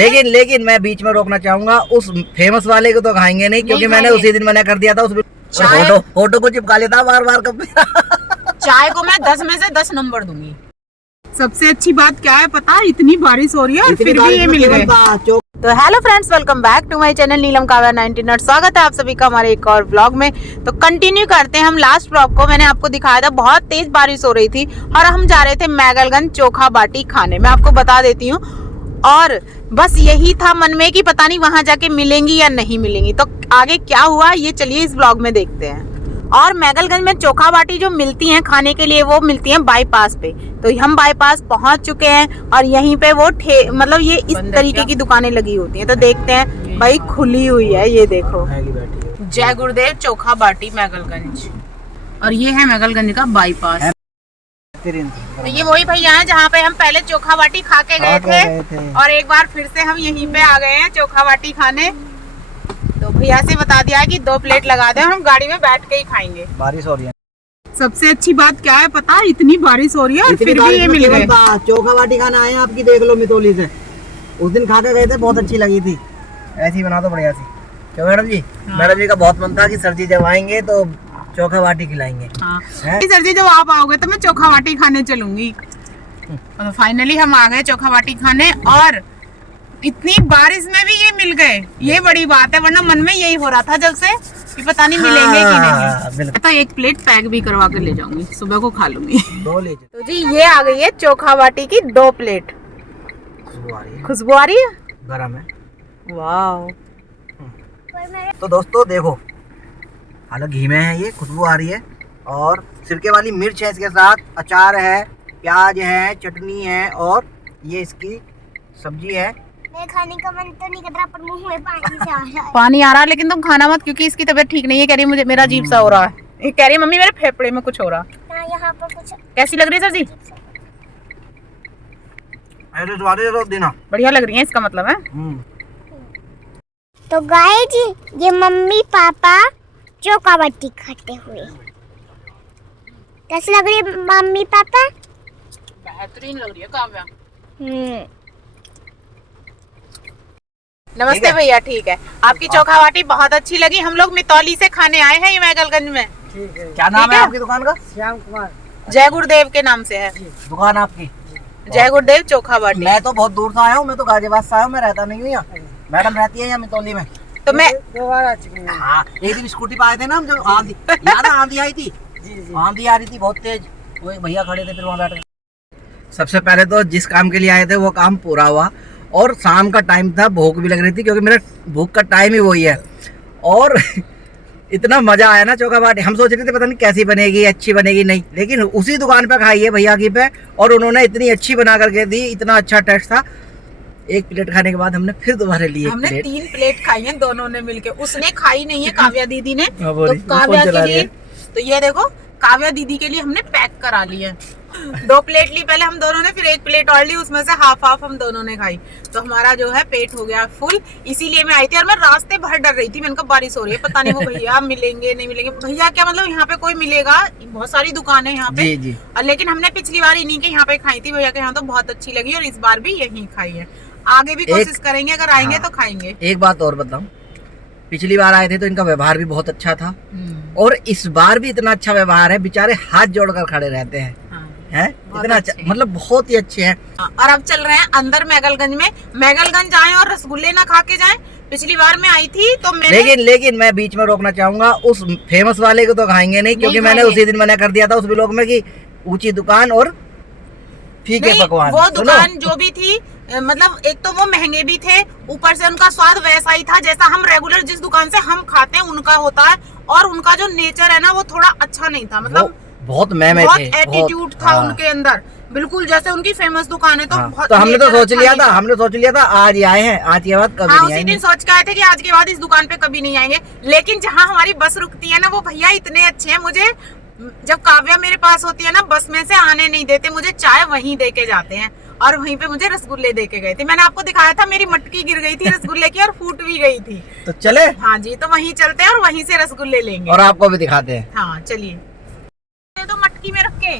लेकिन मैं बीच में रोकना चाहूंगा, उस फेमस वाले को तो खाएंगे नहीं, क्योंकि मैंने उसी दिन मना कर दिया था। उस फोटो को चिपका लेता बार बार कब। चाय को मैं 10 में से 10 नंबर दूंगी। सबसे अच्छी बात क्या है पता है, इतनी बारिश हो रही है और फिर भी ये मिल गए। तो hello friends, welcome back to my channel Neelam Kavya 19 स्वागत है आप सभी का हमारे एक और व्लॉग में। तो कंटिन्यू करते हैं हम लास्ट व्लॉग को। मैंने आपको दिखाया था बहुत तेज बारिश हो रही थी और हम जा रहे थे मैगलगंज चोखा बाटी खाने। मैं आपको बता देती हूँ, और बस यही था मन में कि पता नहीं वहां जाके मिलेंगी या नहीं मिलेंगी। तो आगे क्या हुआ ये चलिए इस व्लॉग में देखते हैं। और मैगलगंज में चोखा बाटी जो मिलती हैं खाने के लिए, वो मिलती हैं बाईपास पे। तो हम बाईपास पहुंच चुके हैं और यहीं पे वो मतलब ये इस तरीके की दुकानें लगी होती हैं। तो देखते हैं भाई, खुली हुई है ये देखो, जय गुरुदेव चोखा बाटी मैगलगंज। और ये है मैगलगंज का बाईपास। तो ये वही भैया है जहाँ पे हम पहले चोखा बाटी खा के गए थे और एक बार फिर से हम यहीं पे आ गए हैं चोखा बाटी खाने। तो भैया से बता दिया है कि 2 प्लेट लगा दे, हम गाड़ी में बैठ के ही खाएंगे। बारिश हो रही है। सबसे अच्छी बात क्या है पता है, इतनी बारिश हो रही है और फिर भी ये मिल गए। चोखा बाटी खाना आए आपकी, देख लो मितौली से। उस दिन खा के गए थे, बहुत अच्छी लगी थी। ऐसी बना तो बढ़िया सी। क्यों मैडम जी? मैडम जी का बहुत मन था कि सर जी जब आएंगे तो चोखा बाटी खिलाएंगे। हाँ। सर जी जब आप आओगे तो मैं चोखा बाटी खाने चलूंगी। तो फाइनली हम आ गए चोखा बाटी खाने, और इतनी बारिश में भी ये मिल गए, ये बड़ी बात है। वरना मन में यही हो रहा था जब से कि पता नहीं मिलेंगे कि नहीं। तो 1 प्लेट पैक भी करवा कर ले जाऊंगी, सुबह को खा लूंगी। 2 ले तो जी ये आ गई है चोखा बाटी की 2 प्लेट। खुशबू आ रही है, गरम है। वाह। तो दोस्तों देखो, हालांकि घी में है ये, खुशबू आ रही है। और सिरके वाली मिर्च है, इसके साथ अचार है, प्याज है, चटनी है, और ये इसकी सब्जी है। मैं खाने का मन तो नहीं कर रहा, पर मुंह में पानी से आ रहा है। पानी आ रहा है, लेकिन तुम खाना मत, क्योंकि इसकी तबीयत ठीक नहीं है। कह रही मुझे मेरा अजीब सा हो रहा है। ये कह रही मम्मी मेरे फेफड़े में कुछ हो रहा। यहाँ पर कुछ कैसी लग रही है सर जी? देना बढ़िया लग रही है, इसका मतलब है। तो गाय जी, ये मम्मी पापा चोखा बाटी खाते हुए कैसे लग रही है मम्मी पापा? बेहतरीन लग रही है काव्या। ठीक नमस्ते है भैया। ठीक है, आपकी चोखा बाटी बहुत अच्छी लगी। हम लोग मितौली से खाने आए हैं ये मैगलगंज में। क्या नाम है आपकी दुकान का? श्याम कुमार। जय गुरुदेव के नाम से है दुकान आपकी। जय गुरुदेव चोखा बाटी। मैं तो बहुत दूर से आया हूँ, मैं तो गाजियाबाद से आया हूँ, मैं रहता नहीं हूँ यहाँ। मैडम रहती है यहाँ मितौली में। तो मैं हाँ, एक दिन स्कूटी पे आए थे ना हम, जब आंधी, याद है आंधी आई थी? आंधी आ रही थी बहुत तेज, वो एक भैया खड़े थे, फिर वहाँ बैठ गए। सबसे पहले तो जिस काम के लिए आए थे वो काम पूरा हुआ, और शाम का टाइम था, भूख भी लग रही थी, क्योंकि मेरा भूख का टाइम ही वही है। और इतना मजा आया ना चोखा बाटी, हम सोच रहे थे पता नहीं कैसी बनेगी, अच्छी बनेगी नहीं, लेकिन उसी दुकान पे खाई है भैया की पे, और उन्होंने इतनी अच्छी बना करके दी, इतना अच्छा टेस्ट था। 1 प्लेट खाने के बाद हमने फिर दोबारा लिए। हमने 3 प्लेट खाई है दोनों ने मिलके। उसने खाई नहीं है काव्या दीदी ने, तो फोन काव्या चला के रही लिए, है। तो ये देखो काव्या दीदी के लिए हमने पैक करा लिए। 2 प्लेट ली पहले हम दोनों ने, फिर 1 प्लेट और ली, उसमें से हाफ हम दोनों ने खाई। तो हमारा जो है पेट हो गया फुल। इसीलिए मैं आई थी, और मैं रास्ते भर डर रही थी। मैंने कहा बारिश हो रही है, पता नहीं वो भैया मिलेंगे नहीं मिलेंगे। भैया क्या मतलब, यहाँ पे कोई मिलेगा, बहुत सारी दुकान है यहाँ पे। जी जी। और लेकिन हमने पिछली बार इन्हीं के यहाँ पे खाई थी, भैया के यहाँ तो बहुत अच्छी लगी, और इस बार भी यहीं खाई है। आगे भी कोशिश करेंगे, अगर आएंगे तो खाएंगे। एक बात और बताऊं, पिछली बार आए थे तो इनका व्यवहार भी बहुत अच्छा था, और इस बार भी इतना अच्छा व्यवहार है। बेचारे हाथ जोड़कर खड़े रहते हैं, हैं? इतना अच्छा, मतलब बहुत ही अच्छे हैं। और अब चल रहे हैं अंदर मैगलगंज में। मैगलगंज आए और रसगुल्ले ना खा के जाएं। पिछली बार मैं आई थी तो मैंने लेकिन मैं बीच में रोकना चाहूंगा, उस फेमस वाले को तो खाएंगे नहीं, क्योंकि मैंने उसी दिन मना कर दिया था उस ब्लॉग में कि ऊंची दुकान और फीके पकवान। वो दुकान जो भी थी, मतलब एक तो वो महंगे भी थे, ऊपर से उनका स्वाद वैसा ही था जैसा हम रेगुलर जिस दुकान से हम खाते हैं उनका होता है। और उनका जो नेचर है ना, वो थोड़ा अच्छा नहीं था, मतलब बहुत एटीट्यूड था उनके अंदर, बिल्कुल जैसे उनकी फेमस दुकान है। तो तो हमने तो सोच लिया था आज ही आए हैं, आज के बाद कभी नहीं आएंगे। उसी दिन सोच के आए थे कि आज के बाद इस दुकान पे कभी नहीं आएंगे। लेकिन जहाँ हमारी बस रुकती है ना, वो भैया इतने अच्छे हैं। मुझे जब काव्या मेरे पास होती है ना, बस में से आने नहीं देते, मुझे चाय वहीं दे के जाते हैं, और वहीं पे मुझे रसगुल्ले दे के गए थे। मैंने आपको दिखाया था, मेरी मटकी गिर गई थी रसगुल्ले की और फूट भी गई थी। तो चले? हाँ जी, तो वहीं चलते हैं और वहीं से रसगुल्ले लेंगे, और आपको भी दिखाते हैं। हाँ चलिए। तो मटकी में रख के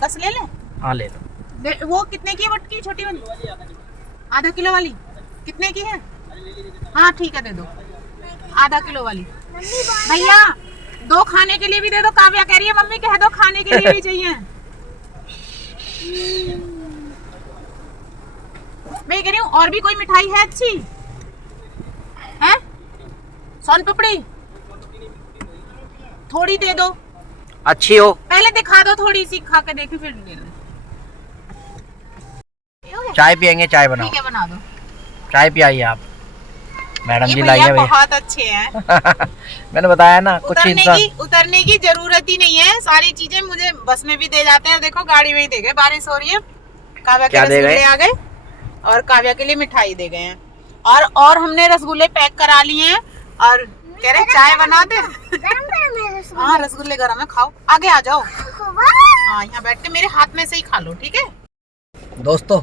10 ले लें? हाँ ले लो। वो कितने की मटकी, छोटी वाली? आधा किलो वाली कितने की है? हाँ ठीक है, दे दो आधा किलो वाली। भैया 2 खाने के लिए भी दे दो। काव्या कह रही है मम्मी कह दो खाने के लिए भी चाहिए। मैं कह रही हूँ और भी कोई मिठाई है अच्छी है? सोन पापड़ी थोड़ी दे दो, अच्छी हो। पहले दिखा दो थोड़ी सी, खा के देखी फिर ले लो। चाय पियेंगे, चाय बनाओ। ठीक है बना दो। चाय पियाइए आप, मैडम ये जी लाई भैया है भैया। बहुत अच्छे हैं। मैंने बताया ना कुछ इंसान। उतरने की जरूरत ही नहीं है, सारी चीजें मुझे बस में भी दे जाते हैं। देखो गाड़ी में ही दे गए, बारिश हो रही है। काव्या के रसगुल्ले आ गए और काव्या के लिए मिठाई दे गए हैं। और हमने रसगुल्ले पैक करा लिए हैं और कह रहे चाय बना दे। हाँ रसगुल्ले गरम है, खाओ। आगे आ जाओ। हाँ यहाँ बैठ के मेरे हाथ में से ही खा लो, ठीक है। दोस्तों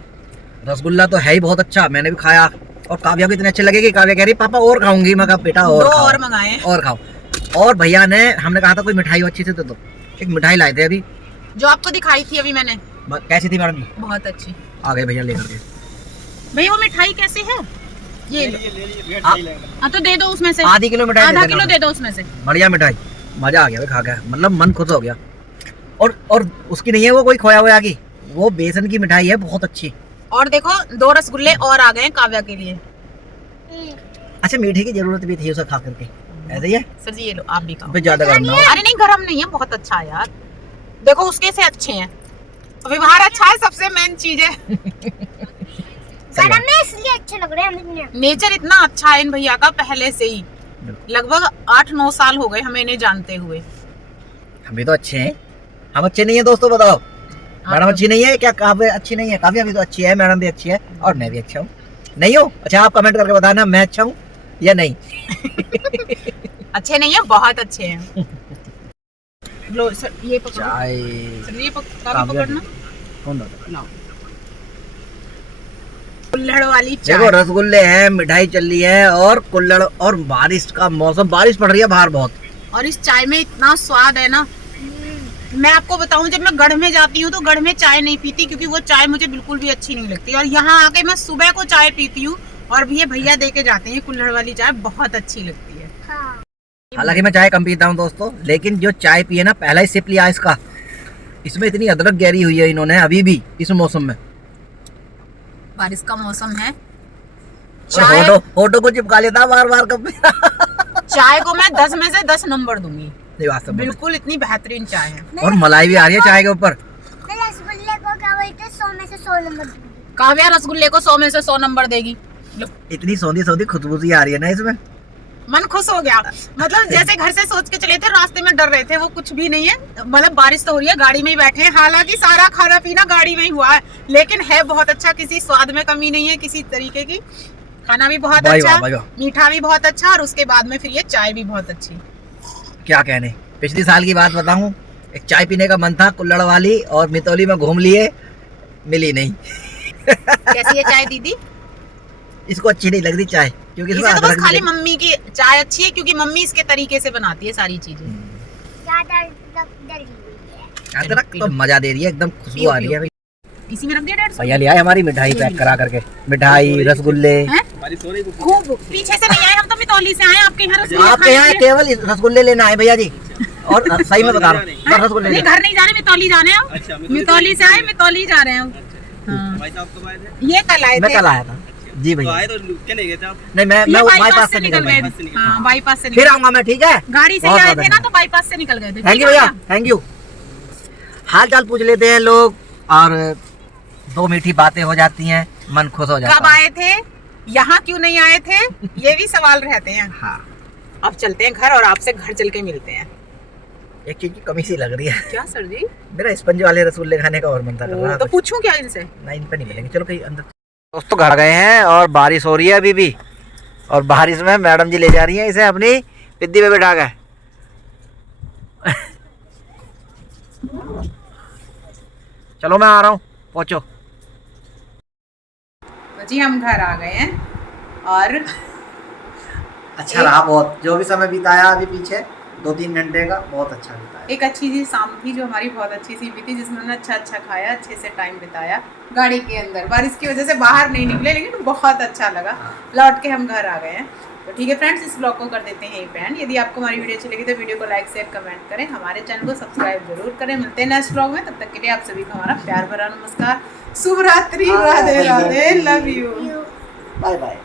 रसगुल्ला तो है ही बहुत अच्छा, मैंने भी खाया और काव्या को इतने अच्छे लगे कि काव्या कह रही पापा और खाऊंगी। मैं कहा बेटा और 2 खाओ, और मंगाए और खाओ। और भैया ने, हमने कहा था कोई मिठाई अच्छी से दे दो, एक मिठाई लाए थे अभी, जो आपको दिखाई थी अभी मैंने। कैसी थी मैडम जी? बहुत अच्छी। आ गए भैया लेकर के। भैया वो मिठाई कैसे है? ये हाँ तो दे दो उसमें से आधी किलो मिठाई आधा किलो दे दो उसमें से। बढ़िया मिठाई, मजा आ गया खा के, मतलब मन खुश हो गया। और उसकी नहीं है वो कोई खोया हुआ की, वो बेसन की मिठाई है बहुत अच्छी। और देखो 2 रसगुल्ले और आ गए हैं काव्या के लिए। अच्छा मीठे की जरूरत भी थी उसे खा करके, ऐसे ही है। सर जी ये लो आप भी खाओ। ज्यादा गरम ना हो। अरे नहीं गरम नहीं है, बहुत अच्छा है यार। देखो उसके से अच्छे हैं, व्यवहार अच्छा है, सबसे मेन चीज है। गरम में इसलिए अच्छे लग रहे हैं हमें। नेचर इतना अच्छा है इन भैया का पहले से ही, लगभग 8-9 साल हो गए हमें इन्हें जानते हुए। हम भी तो अच्छे हैं, हम अच्छे नहीं है दोस्तों? बताओ मैडम अच्छी नहीं है क्या? काव्या अच्छी नहीं है? काव्या भी तो अच्छी है, मैडम भी अच्छी है और मैं भी अच्छा हूँ। नहीं हो? अच्छा आप कमेंट करके बताना मैं अच्छा हूँ या नहीं। अच्छे नहीं है, बहुत अच्छे हैं। लो सर ये पकड़ो, चाय सर ये पकड़ना। कौन बात? लाओ कुल्हड़ वाली चाय। देखो रसगुल्ले हैं, मिठाई चल रही है और कुल्हड़, और बारिश का मौसम, बारिश पड़ रही है बाहर बहुत। और इस चाय में इतना स्वाद है ना, मैं आपको बताऊं जब मैं गढ़ में जाती हूँ तो गढ़ में चाय नहीं पीती, क्योंकि वो चाय मुझे बिल्कुल भी अच्छी नहीं लगती। और यहाँ आके मैं सुबह को चाय पीती हूँ और ये भैया दे के जाते हैं कुल्हड़ वाली चाय, बहुत अच्छी लगती है। हालांकि मैं चाय कम पीता हूँ दोस्तों, लेकिन जो चाय पिए ना, पहला ही सिप लिया इसका, इसमें इतनी अदरक गहरी हुई है इन्होंने अभी भी इस मौसम में। बारिश का मौसम है, चाय फोटो को चिपका लेता बार बार कब। चाय को मैं 10 में से 10 नंबर दूंगी, वास्तव में बिल्कुल इतनी बेहतरीन चाय है। और मलाई भी आ रही है चाय के ऊपर। रसगुल्ले को क्या बोलते हैं, 100 में से 100 नंबर दूंगी। काव्या रसगुल्ले को 100 में से 100 नंबर देगी। इतनी सौंधी सौंधी खुशबू सी आ रही है ना इसमें, मन खुश हो गया। मतलब जैसे घर से सोच के चले थे, रास्ते में डर रहे थे, वो कुछ भी नहीं है। मतलब बारिश तो हो रही है, गाड़ी में ही बैठे हैं, हालांकि सारा खाना पीना गाड़ी में ही हुआ है, लेकिन है बहुत अच्छा, किसी स्वाद में कमी नहीं है किसी तरीके की। खाना भी बहुत अच्छा, मीठा भी बहुत अच्छा, और उसके बाद में फिर ये चाय भी बहुत अच्छी। क्या कहने, पिछली साल की बात बताऊं, एक चाय पीने का मन था कुल्हड़ वाली, और मितौली में घूम लिए, मिली नहीं। कैसी है चाय दीदी? इसको अच्छी नहीं लग रही चाय, क्योंकि इसमें इसे तो बस अदरक खाली भी मम्मी की चाय अच्छी है, क्योंकि मम्मी इसके तरीके से बनाती है सारी चीजें। ज्यादा डली हुई है। अदरक तो मजा दे रही है, एकदम खुशबू आ रही है। इसी में रख दिया 150। भैया ले आए हमारी मिठाई पैक करा करके, मिठाई रसगुल्ले। खूब पीछे से नहीं आए हम, तो मितौली से आए आपके यहाँ रसगुल्ले आपके यहाँ केवल रसगुल्ले लेना है भैया जी, और सही में बता रहा हूँ रसगुल्ले नहीं, घर नहीं जा रहे, मितौली जा रहे हैं हम। मितौली से आए, मितौली जा रहे हैं हम। ये कल आए थे। मैं कल आया था जी भैया। क्या ले गए थे आप? नहीं मैं बाईपास से निकल गया, हाँ बाईपास से फिर आऊंगा मैं, ठीक है? गाड़ी से आए थे ना, तो बाईपास से निकल गए थे। थैंक यू भैया, थैंक यू। हाल चाल पूछ लेते हैं लोग, और 2 मीठी बातें हो जाती हैं, मन खुश हो जाता है। कब आए थे, यहाँ क्यों नहीं आए थे, ये भी सवाल रहते हैं। हाँ अब चलते हैं घर, और आपसे घर चल के मिलते हैं। एक चीज की कमी सी लग रही है, क्या सर जी? मेरा स्पंज वाले रसगुल्ले खाने का और मन था कर रहा तो पूछूं क्या इनसे? नहीं, इन पे नहीं मिलेंगे, चलो कहीं अंदर। दोस्तों घर गए हैं और बारिश हो रही है अभी भी, और बारिश में मैडम जी ले जा रही हैं इसे अपनी पिद्दी पे बैठा के। चलो मैं आ रहा हूँ, पहुँचो। जी हम घर आ गए हैं, और अच्छा रहा बहुत, जो भी समय बिताया अभी पीछे 2-3 घंटे का बहुत अच्छा रहता है। एक अच्छी सी शाम थी जो हमारी बहुत अच्छी सी बीती, जिसमें हमने अच्छा खाया, अच्छे से टाइम बिताया गाड़ी के अंदर। बारिश की वजह से बाहर नहीं निकले, लेकिन बहुत अच्छा लगा। लौट के हम घर आ गए हैं। तो ठीक है फ्रेंड्स, इस ब्लॉग को कर देते हैं यहीं पे एंड। यदि आपको हमारी वीडियो अच्छी लगी तो वीडियो को लाइक शेयर कमेंट करें, हमारे चैनल को सब्सक्राइब जरूर करें। मिलते हैं नेक्स्ट ब्लॉग में, तब तक के लिए आप सभी को हमारा प्यार भरा नमस्कार, शुभ रात्रि, Radhe Radhe, love you, bye bye.